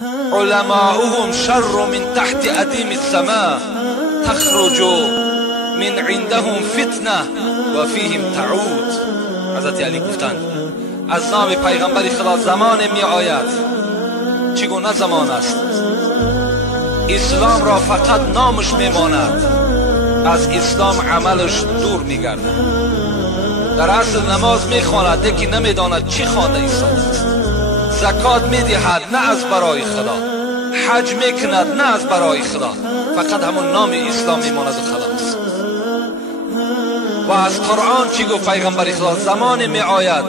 علماؤهم شر من تحت ادیم السماء تخرج من عندهم فتنه و فیهم تعود. حضرت علی گفتند از نام پیغمبر خدا زمان می آید. چگونه زمان است؟ اسلام را فقط نامش می ماند، از اسلام عملش دور می گرده. در اصل نماز می خواند لیکن نمی داند چی خوانده ایستاده است. زکات می دهد نه از برای خدا، حج می کند نه از برای خدا، فقط همون نام اسلام می ماند و خلاص. و از قرآن چی گفت پیغمبر خدا؟ زمان می آید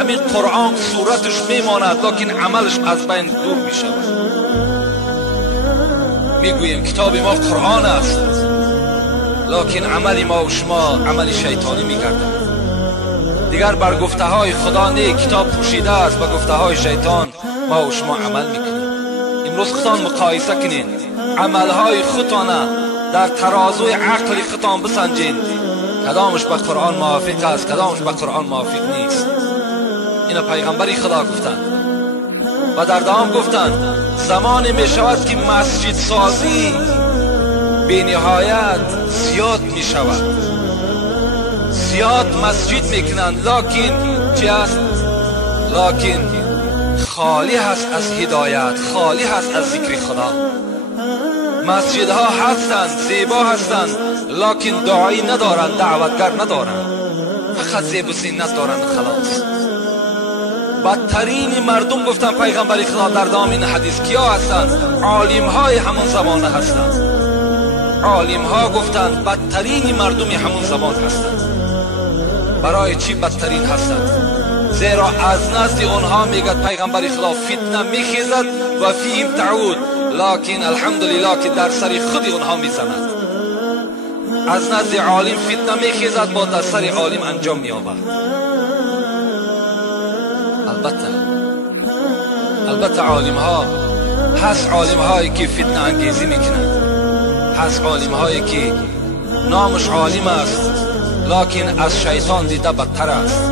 همین قرآن صورتش می ماند لیکن عملش از بین دور می شود. می گوییم کتاب ما قرآن است لیکن عمل ما و شما عمل شیطانی می گردد. دیگر بر گفته های خدا نه کتاب پوشیده است، بر گفته های شیطان ما و شما عمل می کنیم. امروز خودتان مقایسه کنین، عمل های خودتان در ترازوی عقل خودتان بسنجین، کدامش با قرآن موافق است، کدامش با قرآن موافق نیست. اینا پیغمبری خدا گفتند و در دوام گفتند زمانی می شود که مسجد سازی بی نهایت زیاد می شود، زیاد مسجد می کنند لیکن چی است؟ لیکن خالی هست از هدایت، خالی هست از ذکر خدا. مسجدها هستند زیبا هستند لیکن داعی ندارند، دعوتگر ندارند، فقط زیب و زینت دارند خلاص. بدترین مردم گفتن پیغمبر خدا در دام این حدیث کیا هستند؟ عالم های همون زمانه هستند. عالم ها گفتند بدترین مردم همون زمان هستند. برای چی بدترین هستند؟ زیرا از نزد اونها میگد پیغمبر خدا فتنه میخیزد و فیهم تعود، لیکن الحمدلله که در سر خود اونها میزند. از نزد عالم فتنه میخیزد با در سر عالم انجام مییابد. البته عالم ها هست، عالم هایی که فتنه انگیزی میکنند، هست عالم هایی که نامش عالم است لیکن از شیطان دیده بدتر است.